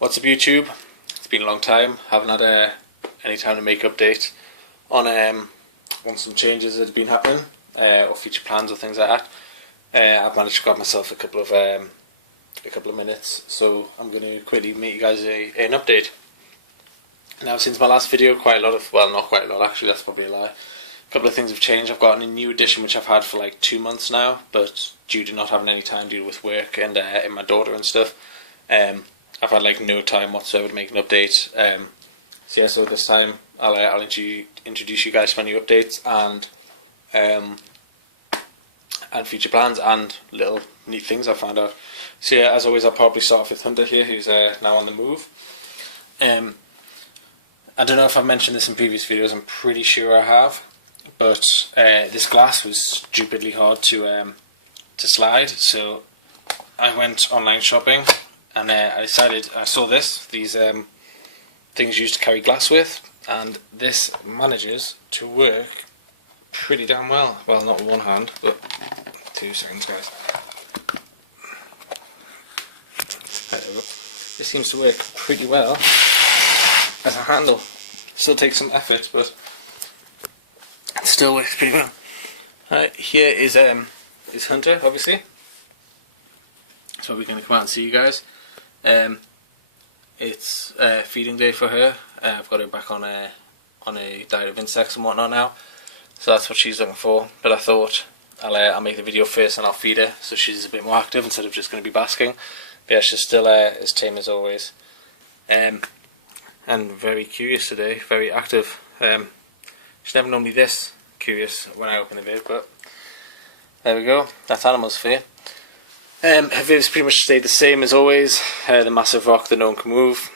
What's up YouTube? It's been a long time. Haven't had any time to make update on some changes that have been happening or future plans or things like that. I've managed to grab myself a couple of minutes, so I'm going to quickly make you guys an update. Now, since my last video, not quite a lot actually, that's probably a lie. A couple of things have changed. I've gotten a new edition which I've had for like 2 months now, but due to not having any time due with work and my daughter and stuff, I've had like no time whatsoever to make an update. So this time I'll introduce you guys to my new updates and future plans and little neat things I found out. So yeah, as always, I'll probably start off with Hunter here, who's now on the move. I don't know if I've mentioned this in previous videos. I'm pretty sure I have, but this glass was stupidly hard to slide, so I went online shopping. And I saw these things used to carry glass with, and this manages to work pretty damn well. Well, not with one hand, but 2 seconds, guys. There we go. This seems to work pretty well as a handle. Still takes some effort, but it still works pretty well. Here is Hunter, obviously. So we're going to come out and see you guys. It's feeding day for her. I've got her back on a diet of insects and whatnot now, so that's what she's looking for. But I thought I'll make the video first and I'll feed her so she's a bit more active instead of just going to be basking. But yeah, she's still as tame as always, and very curious today, very active. She's never normally this curious when I open the vid, but there we go. That's animals for you. Her vid's pretty much stayed the same as always. The massive rock that no one can move,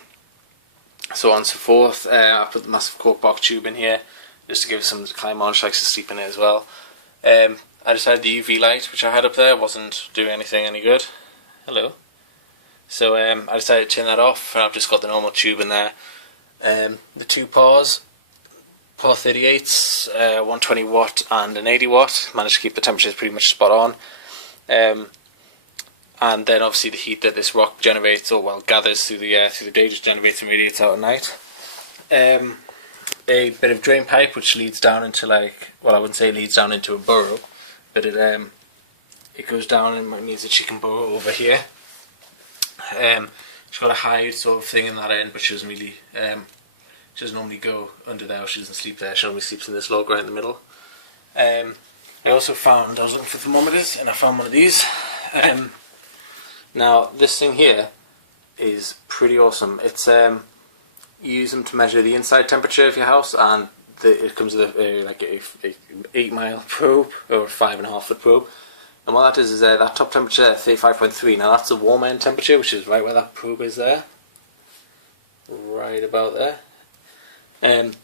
so on and so forth. I put the massive cork box tube in here just to give her something to climb on. She likes to sleep in it as well. I decided the UV light which I had up there wasn't doing anything any good. Hello. So I decided to turn that off, and I've just got the normal tube in there. The 2 paws, paw 38s, 120 watt and an 80 watt. Managed to keep the temperatures pretty much spot on. And then obviously the heat that this rock generates, or gathers through the day, just generates and radiates out at night. A bit of drain pipe which leads down into I wouldn't say it leads down into a burrow, but it goes down, and it means that she can burrow over here. She's got a hide sort of thing in that end, but she doesn't really she doesn't normally go under there. She doesn't sleep there. She only sleeps in this log right in the middle. I also found, I was looking for thermometers, and I found one of these. Now this thing here is pretty awesome. It's you use them to measure the inside temperature of your house, and it comes with a 8-mile probe or a 5.5 foot probe. And what that is that top temperature, 35.3. Now that's the warm end temperature, which is right where that probe is there, right about there. And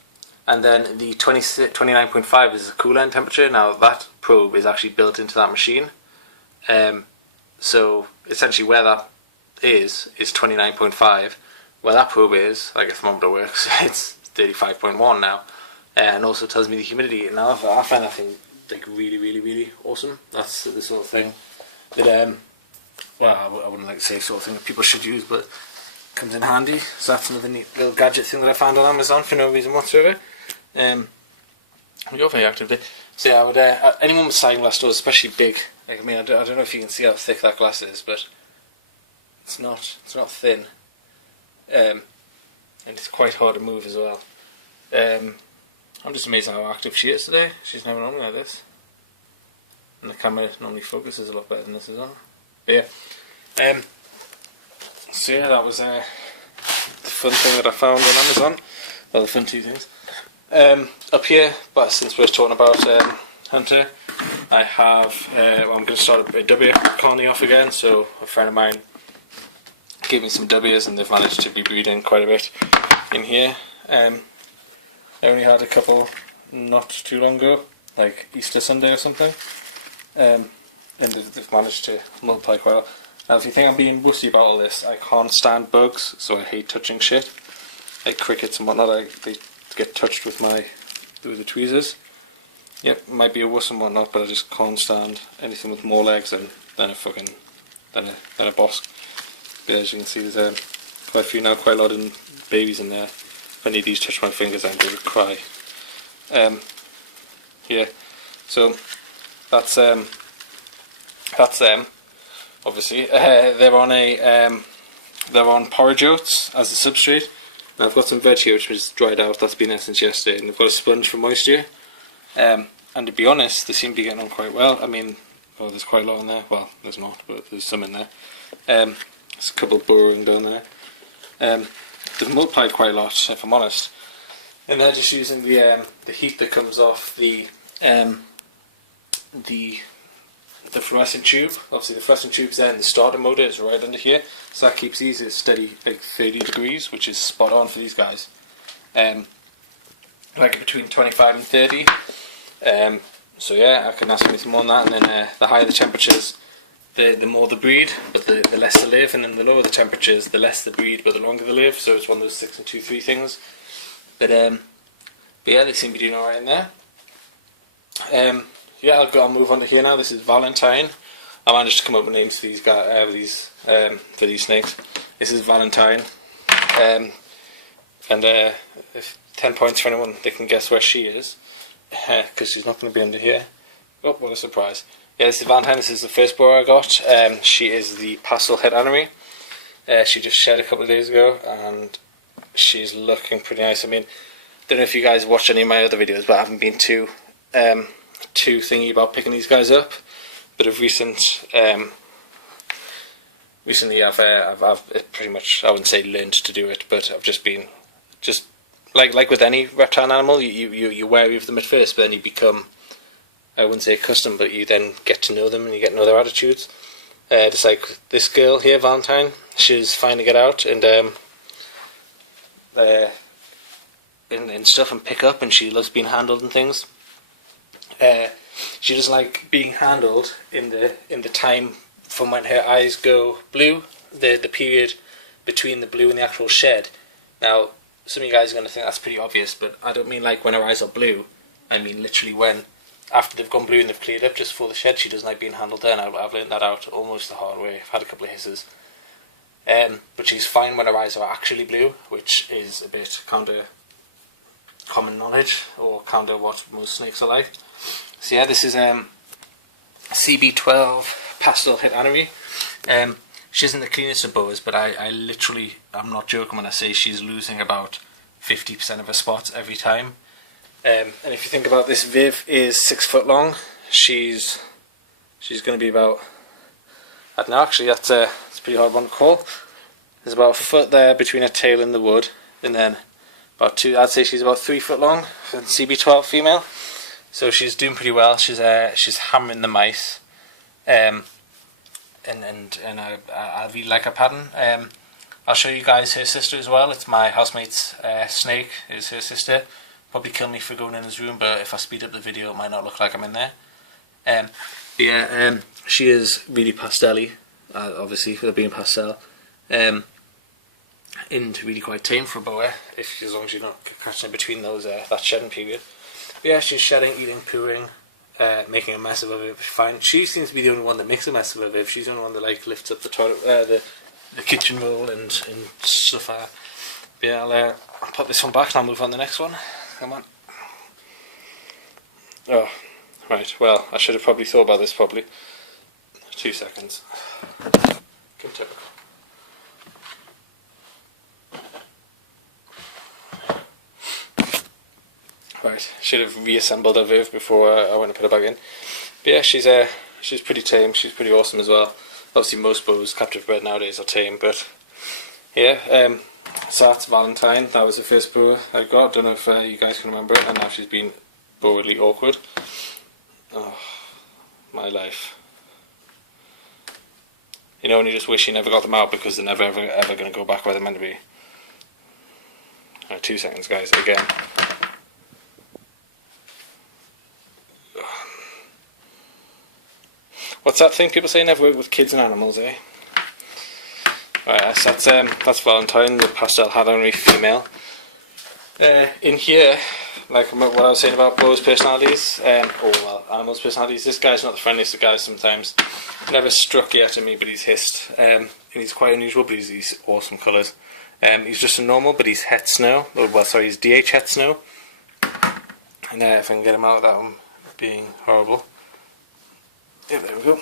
then the 29.5 is the cool end temperature. Now that probe is actually built into that machine. So essentially where that is 29.5. Where that probe is, like a thermometer works, it's 35.1 now. And also tells me the humidity. Now I find that thing like really awesome. That's the sort of thing that I wouldn't like to say sort of thing that people should use, but comes in handy. So that's another neat little gadget thing that I found on Amazon for no reason whatsoever. You're very active there. So yeah, I would anyone with sliding glass doors, especially big. Like, I mean, I don't know if you can see how thick that glass is, but it's not thin, and it's quite hard to move as well. I'm just amazed at how active she is today. She's never normally like this, and the camera normally focuses a lot better than this as well. But yeah, so yeah, that was the fun thing that I found on Amazon. Well, the fun 2 things. Up here, but since we're talking about Hunter, I have, I'm going to start a W colony off again. So a friend of mine gave me some W's, and they've managed to be breeding quite a bit in here. I only had a couple not too long ago, like Easter Sunday or something, and they've managed to multiply quite well. Now if you think I'm being wussy about all this, I can't stand bugs, so I hate touching shit, like crickets and whatnot. They get touched with the tweezers. Yep, might be a wuss and whatnot, but I just can't stand anything with more legs than a boss. But as you can see, there's quite a few now, quite a lot of babies in there. If any of these touch my fingers, I'm going to cry. Yeah, so that's them. Obviously, they're on porridge oats as a substrate. And I've got some veg here which was dried out. That's been there since yesterday, and I've got a sponge for moisture. And to be honest, they seem to be getting on quite well. I mean, well, there's quite a lot in there. Well, there's not, but there's some in there. There's a couple burrowing down there. They've multiplied quite a lot, if I'm honest. And they're just using the heat that comes off the fluorescent tube. Obviously, the fluorescent tube's there, and the starter motor is right under here, so that keeps these at steady, like 30 degrees, which is spot on for these guys. Like between 25 and 30. So yeah, I couldn't ask for anything more than that. And then the higher the temperatures, the more the breed, but the less they live. And then the lower the temperatures, the less the breed, but the longer they live. So it's one of those 6 and 2, 3 things. But yeah, they seem to be doing alright in there. Yeah, I'll move on to here now. This is Valentine. I managed to come up with names for these guys, for these snakes. This is Valentine, and if 10 points for anyone they can guess where she is, because she's not going to be under here. Oh, what a surprise! Yeah, this is Valentine. This is the first boar I got. She is the pastel head enemy. She just shed a couple of days ago, and she's looking pretty nice. I mean, don't know if you guys watched any of my other videos, but I haven't been too thingy about picking these guys up. But of recently I've pretty much, I wouldn't say learned to do it, but I've just been like with any reptile animal, you're wary of them at first, but then you become, I wouldn't say accustomed, but you then get to know them and you get to know their attitudes. Just like this girl here, Valentine, she's finding it out, and in stuff and pick up, and she loves being handled and things. She doesn't like being handled in the time from when her eyes go blue, the period between the blue and the actual shed. Now, some of you guys are going to think that's pretty obvious, but I don't mean like when her eyes are blue. I mean literally when, after they've gone blue and they've cleared up just before the shed, she doesn't like being handled then. I've learned that out almost the hard way. I've had a couple of hisses. But she's fine when her eyes are actually blue, which is a bit counter common knowledge, or counter what most snakes are like. So yeah, this is CB12 pastel head enemy. She isn't the cleanest of boas, but I'm not joking when I say she's losing about 50% of her spots every time. And if you think about this, Viv is 6 foot long. She's going to be about, I don't know, actually that's a pretty hard one to call. There's about a foot there between her tail and the wood, and then about 2, I'd say she's about 3 foot long for the CB12 female. So she's doing pretty well. She's hammering the mice, and I really like her pattern. I'll show you guys her sister as well. It's my housemate's snake. Is her sister. Probably kill me for going in his room, but if I speed up the video, it might not look like I'm in there. She is really pastel-y, obviously for being pastel, and really quite tame for a boa, as long as you're not catching in between those that shedding period. But yeah, she's shedding, eating, pooing, making a mess of her Viv. Fine. She seems to be the only one that makes a mess of her Viv. She's the only one that like lifts up the toilet, the kitchen roll and stuff like that. But yeah, I'll put this one back and I'll move on to the next one. Come on. Oh, right. Well, I should have probably thought about this properly. 2 seconds. Come to it. Right, should have reassembled her Viv before I went to put her back in. But yeah, she's pretty tame. She's pretty awesome as well. Obviously, most boas captive bred nowadays are tame, but yeah. So that's Valentine. That was the first boa I got. Don't know if you guys can remember it. And now she's been boringly awkward. Oh, my life. You know, and you just wish you never got them out because they're never ever going to go back where they're meant to be. Right, 2 seconds, guys. Again. What's that thing people say? Never work with kids and animals, eh? Right, that's Valentine, the pastel head enemy female. In here, like what I was saying about boas' personalities, animals' personalities, this guy's not the friendliest of guys sometimes. Never struck yet at me, but he's hissed. and he's quite unusual, but he's awesome colours. He's just a normal, but he's het snow. Well, sorry, he's DH het snow. And if I can get him out without him being horrible. Yeah, there we go.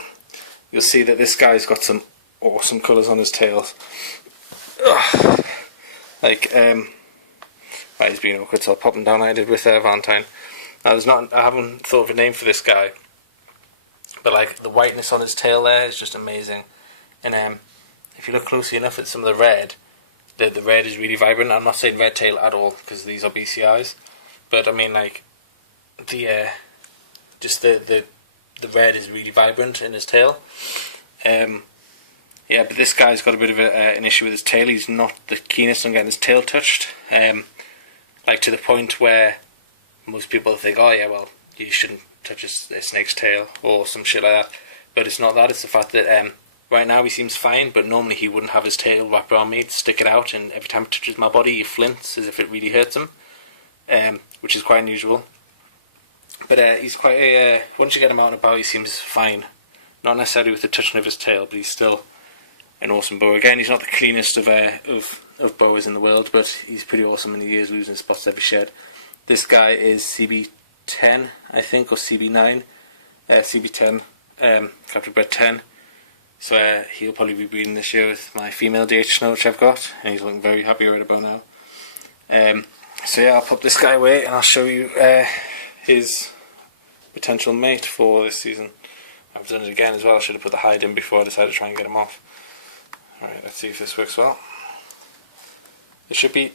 You'll see that this guy's got some awesome colours on his tails. Ugh. Like, right, he's being awkward, so I'll pop him down like I did with Valentine. Now, I haven't thought of a name for this guy, but like the whiteness on his tail there is just amazing. And if you look closely enough at some of the red is really vibrant. I'm not saying red tail at all because these are BCIs, but I mean like the red is really vibrant in his tail. Yeah, but this guy's got a bit of an issue with his tail. He's not the keenest on getting his tail touched, like to the point where most people think, oh yeah, well, you shouldn't touch a snake's tail or some shit like that. But it's not that. It's the fact that right now he seems fine, but normally he wouldn't have his tail wrapped around me to stick it out, and every time it touches my body he flints as if it really hurts him, which is quite unusual. But he's quite once you get him out and about, he seems fine. Not necessarily with the touching of his tail, but he's still an awesome boa. Again, he's not the cleanest of boas in the world, but he's pretty awesome, and he is losing spots every shed. This guy is CB10, I think, or CB9. CB10, captive bred 10. So he'll probably be breeding this year with my female DH Snow, which I've got, and he's looking very happy right about now. So yeah, I'll pop this guy away, and I'll show you his potential mate for this season. I've done it again as well. I should have put the hide in before I decided to try and get him off. Alright, let's see if this works well. It should be...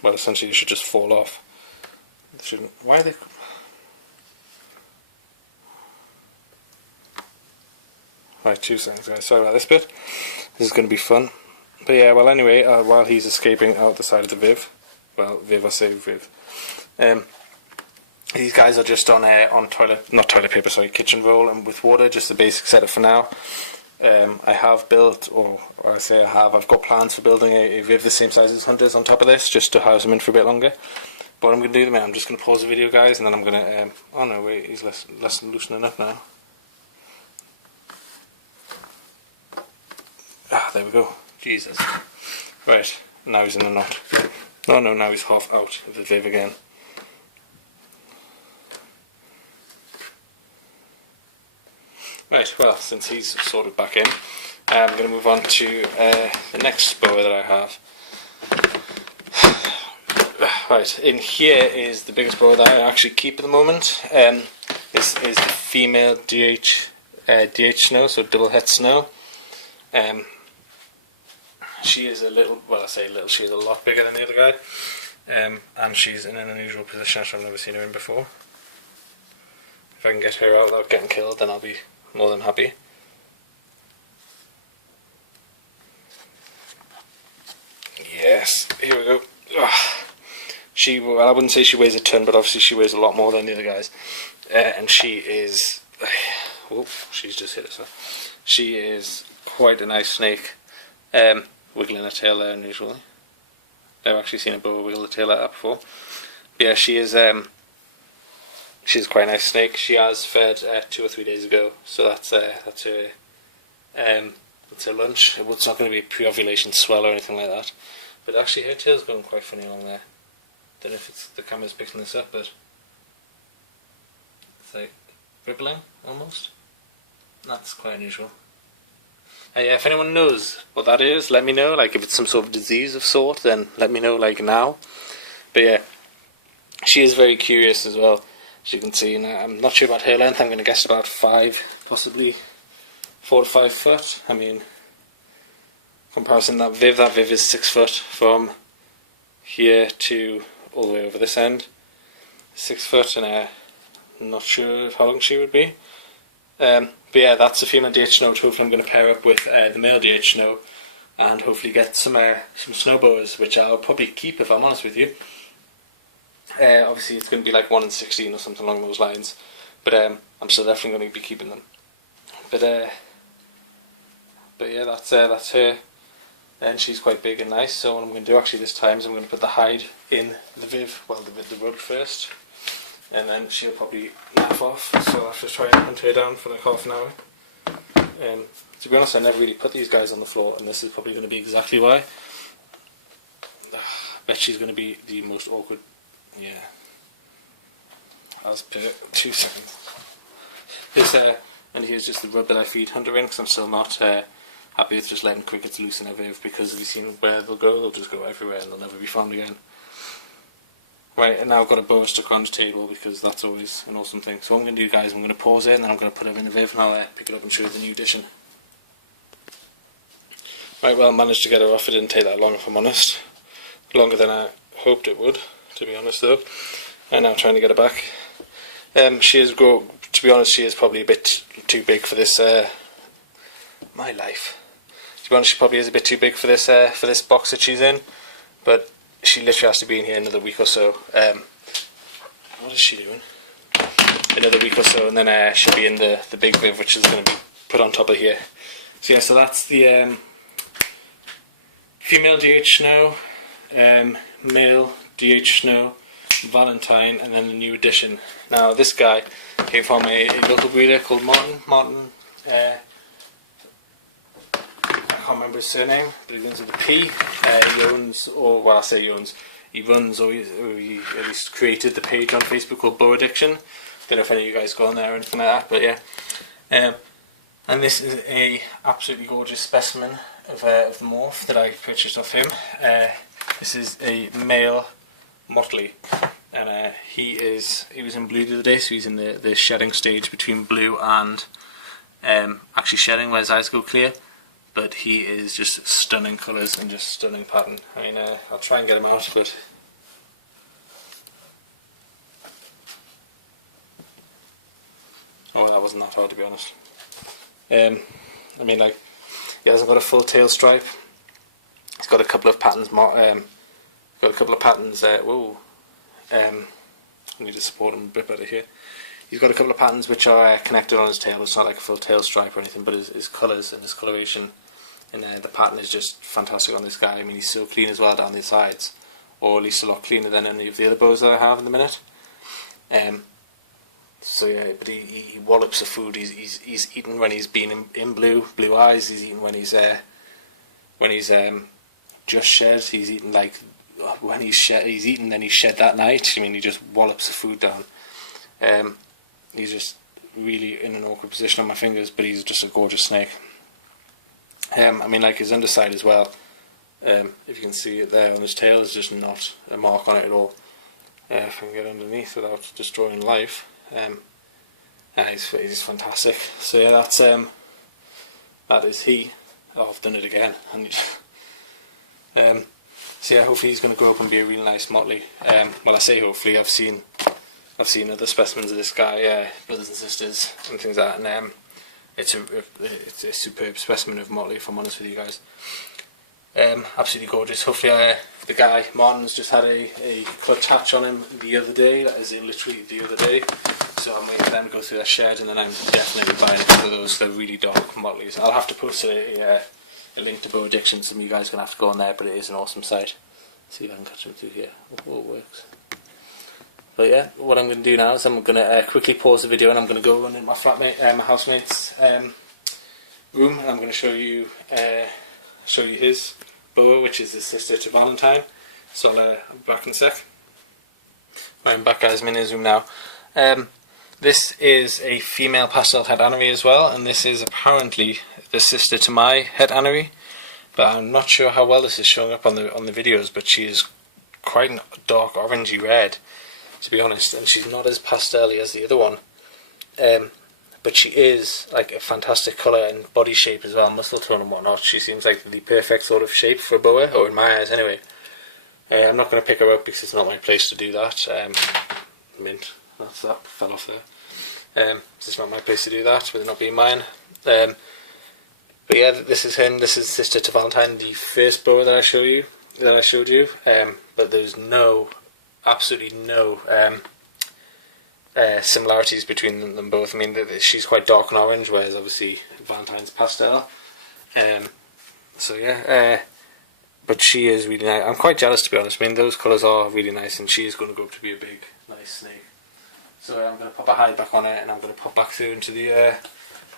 well, essentially it should just fall off. It shouldn't... why are they... right, 2 seconds guys, sorry about this bit. This is going to be fun. But yeah, well anyway, while he's escaping out the side of the Viv, well, Viv, I say Viv, these guys are just on not toilet paper, sorry, kitchen roll and with water, just the basic setup for now. I have built, I've got plans for building a Viv the same size as Hunters on top of this, just to house them in for a bit longer. But what I'm going to do, I'm just going to pause the video guys, and then I'm going to, oh no wait, he's less loosening up now. Ah, there we go. Jesus. Right, now he's in a knot. Oh no, now he's half out of the Viv again. Right, well, since he's sorted back in, I'm going to move on to the next boa that I have. Right, in here is the biggest boa that I actually keep at the moment. This is the female DH Snow, so double het Snow. She is a little, well I say little, she's a lot bigger than the other guy. And she's in an unusual position, I've never seen her in before. If I can get her out without getting killed, then I'll be more than happy. Yes, here we go. Ugh. Well, I wouldn't say she weighs a ton, but obviously she weighs a lot more than the other guys. And she is... whoop, she's just hit herself. She is quite a nice snake. Wiggling her tail there unusually. I've actually seen a boa wiggle the tail like that before. But yeah, she is... she's quite a nice snake. She has fed 2 or 3 days ago, so that's her lunch. It's not going to be a pre-ovulation swell or anything like that. But actually her tail's going quite funny along there. Don't know if it's the camera's picking this up, but it's like rippling almost. That's quite unusual. Yeah, if anyone knows what that is, let me know. Like if it's some sort of disease of sort, then let me know like now. But yeah, she is very curious as well. As you can see, and I'm not sure about her length. I'm going to guess about 5, possibly 4 to 5 foot. I mean, comparison that Viv is 6 foot from here to all the way over this end. 6 foot, and I'm not sure how long she would be. But yeah, that's the female DH Snow, which hopefully I'm going to pair up with the male DH Snow, and hopefully get some snow boas, which I'll probably keep if I'm honest with you. Obviously it's going to be like 1 in 16 or something along those lines, but I'm still definitely going to be keeping them. But yeah, that's her, and she's quite big and nice. So what I'm going to do actually this time is I'm going to put the hide in the Viv, well the rug first, and then she'll probably nap off, so I'll have to try and hunt her down for like half an hour. To be honest, I never really put these guys on the floor, and this is probably going to be exactly why. I bet she's going to be the most awkward. Yeah. As per 2 seconds. And here's just the rub that I feed Hunter in, because I'm still not happy with just letting crickets loose in everywhere, because if you've seen where they'll go, they'll just go everywhere and they'll never be found again. Right, and now I've got a boa stuck on the table, because that's always an awesome thing. So what I'm going to do, guys, I'm going to pause it, and then I'm going to put it in the viv, and I'll pick it up and show you the new edition. Right, well, I managed to get her off. It didn't take that long, if I'm honest. Longer than I hoped it would, to be honest, though. And now I'm trying to get her back. To be honest, she is probably a bit too big for this, my life. To be honest, she probably is a bit too big for this box that she's in, but she literally has to be in here another week or so. What is she doing? Another week or so, and then she'll be in the big viv, which is going to be put on top of here. So yeah, so that's the female DH now, male DH snow, Valentine, and then the new edition. Now this guy came from a local breeder called Martin. I can't remember his surname, but he begins with a P. He owns, or well, I say he owns, he runs, or he at least created the page on Facebook called Boa Addiction. Don't know if any of you guys go on there or anything like that, but yeah. And this is a absolutely gorgeous specimen of the morph that I purchased off him. This is a male motley, and he was in blue the other day, so he's in the shedding stage between blue and actually shedding, where his eyes go clear. But he is just stunning colours and just stunning pattern. I mean, I'll try and get him out, but oh, that wasn't that hard, to be honest. I mean, like, he hasn't got a full tail stripe. He's got a couple of patterns. Whoa. I need to support him a bit better here. He's got a couple of patterns which are connected on his tail. It's not like a full tail stripe or anything, but his colours and his coloration and the pattern is just fantastic on this guy. I mean, he's so clean as well down the sides, or at least a lot cleaner than any of the other bows that I have in the minute. So yeah, but he wallops of food. He's eaten when he's been in blue eyes. He's eaten when he's just shed. He's eaten like when he's eaten, then he's shed that night. I mean, he just wallops the food down. He's just really in an awkward position on my fingers, but he's just a gorgeous snake. I mean, like his underside as well. If you can see it there on his tail, there's just not a mark on it at all. If I can get underneath without destroying life. He's fantastic. So yeah, that is he. Oh, I've done it again. So yeah, hopefully he's going to grow up and be a really nice motley. Well, I say hopefully. I've seen other specimens of this guy, brothers and sisters and things like that, and it's a superb specimen of motley, if I'm honest with you guys. Absolutely gorgeous. Hopefully the guy Martin's just had a clutch hatch on him the other day, that is literally the other day, so I'm waiting for them to go through their shed, and then I'm definitely buying a couple of those. They're really dark motleys. I'll have to post a link to Boa Addiction, some of you guys are going to have to go on there, but it is an awesome site. See if I can catch them through here. Oh, it works. But yeah, what I'm going to do now is I'm going to quickly pause the video, and I'm going to go run in my flatmate, my housemate's room, and I'm going to show you his boa, which is his sister to Valentine. So I'll be back in a sec. Right, I'm back, guys. I'm in his room now. This is a female pastel het anery as well, and this is apparently the sister to my het anery, but I'm not sure how well this is showing up on the videos, but she is quite dark orangey red, to be honest, and she's not as pastel-y as the other one, but she is like a fantastic colour and body shape as well, muscle tone and whatnot. She seems like the perfect sort of shape for a boa, or in my eyes anyway. I'm not going to pick her up because it's not my place to do that. Mint, that fell off there. It's not my place to do that, with it not being mine. But yeah, this is him. This is sister to Valentine, the first boa that I showed you. But there's absolutely no similarities between them both. I mean, she's quite dark and orange, whereas obviously Valentine's pastel. So yeah, but she is really nice. I'm quite jealous, to be honest. I mean, those colours are really nice, and she is going to grow up to be a big, nice snake. So I'm going to pop a hide back on it, and I'm going to pop back through into the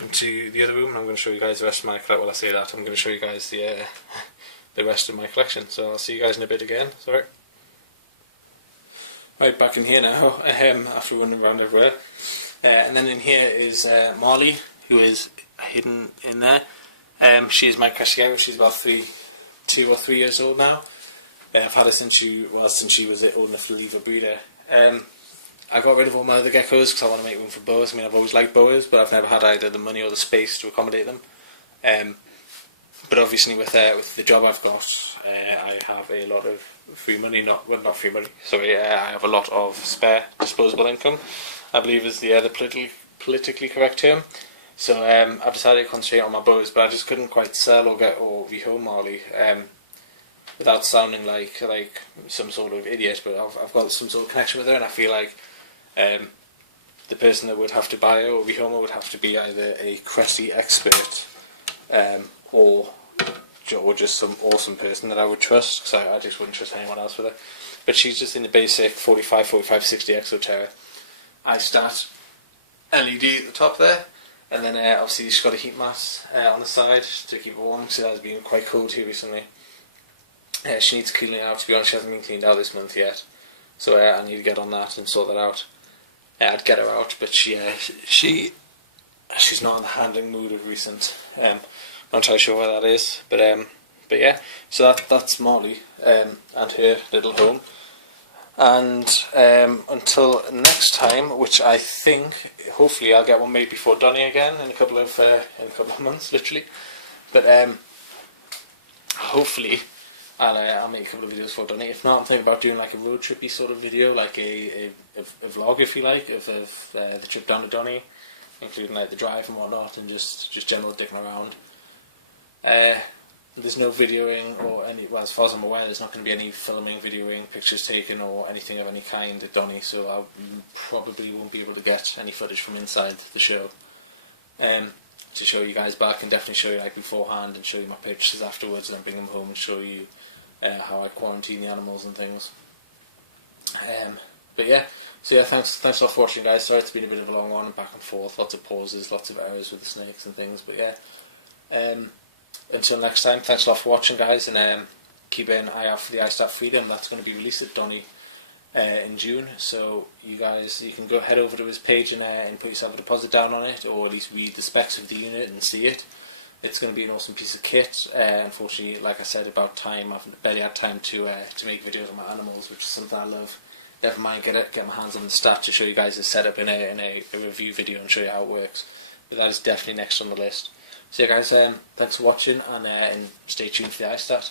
into the other room, and I'm going to show you guys the rest of my collection. Well, I say that, I'm going to show you guys the rest of my collection. So I'll see you guys in a bit again. Sorry. Right, back in here now, after running around everywhere. And then in here is Marley, who is hidden in there. She is my gecko. She's about 2 or 3 years old now. I've had her since she was old enough to leave a breeder. I got rid of all my other geckos because I want to make room for boas. I mean, I've always liked boas, but I've never had either the money or the space to accommodate them. But obviously with the job I've got, I have a lot of free money, not free money, sorry, I have a lot of spare disposable income, I believe is the other politically correct term. So I've decided to concentrate on my boas, but I just couldn't quite sell or rehome Marley without sounding like some sort of idiot. But I've got some sort of connection with her, and I feel like the person that would have to buy her or rehome her would have to be either a crusty expert or just some awesome person that I would trust, because I just wouldn't trust anyone else with her. But she's just in the basic 45, 60 Exo Terror. I start LED at the top there, and then obviously she's got a heat mat on the side to keep it warm, because it has been quite cold here recently. She needs cleaning out. To be honest, she hasn't been cleaned out this month yet, so I need to get on that and sort that out. I'd get her out, but she's not in the handling mood of recent. I'm not entirely sure why that is, but yeah. So that's Marley and her little home. And until next time, which I think hopefully I'll get one made before Donny again in a couple of months, literally. But hopefully I'll make a couple of videos for Donny. If not, I'm thinking about doing like a road trippy sort of video, like a vlog, if you like, of the trip down to Donny, including like the drive and whatnot, and just general dicking around. There's no videoing or well, as far as I'm aware, there's not going to be any filming, videoing, pictures taken or anything of any kind at Donny, so I probably won't be able to get any footage from inside the show to show you guys, but I can definitely show you like beforehand and show you my pictures afterwards, and then bring them home and show you how I quarantine the animals and things. But yeah, so yeah, thanks a lot for watching, guys. Sorry it's been a bit of a long one, and back and forth, lots of pauses, lots of errors with the snakes and things, but yeah. Until next time, thanks a lot for watching, guys, and keep an eye out for the iStat Freedom. That's going to be released at Donny in June, so you can go head over to his page and put yourself a deposit down on it, or at least read the specs of the unit and see it. It's going to be an awesome piece of kit. Unfortunately, like I said, about time, I've barely had time to make videos on my animals, which is something I love. Never mind, get my hands on the stat to show you guys the setup in a review video and show you how it works. But that is definitely next on the list. So yeah, guys, thanks for watching, and stay tuned for the iStat.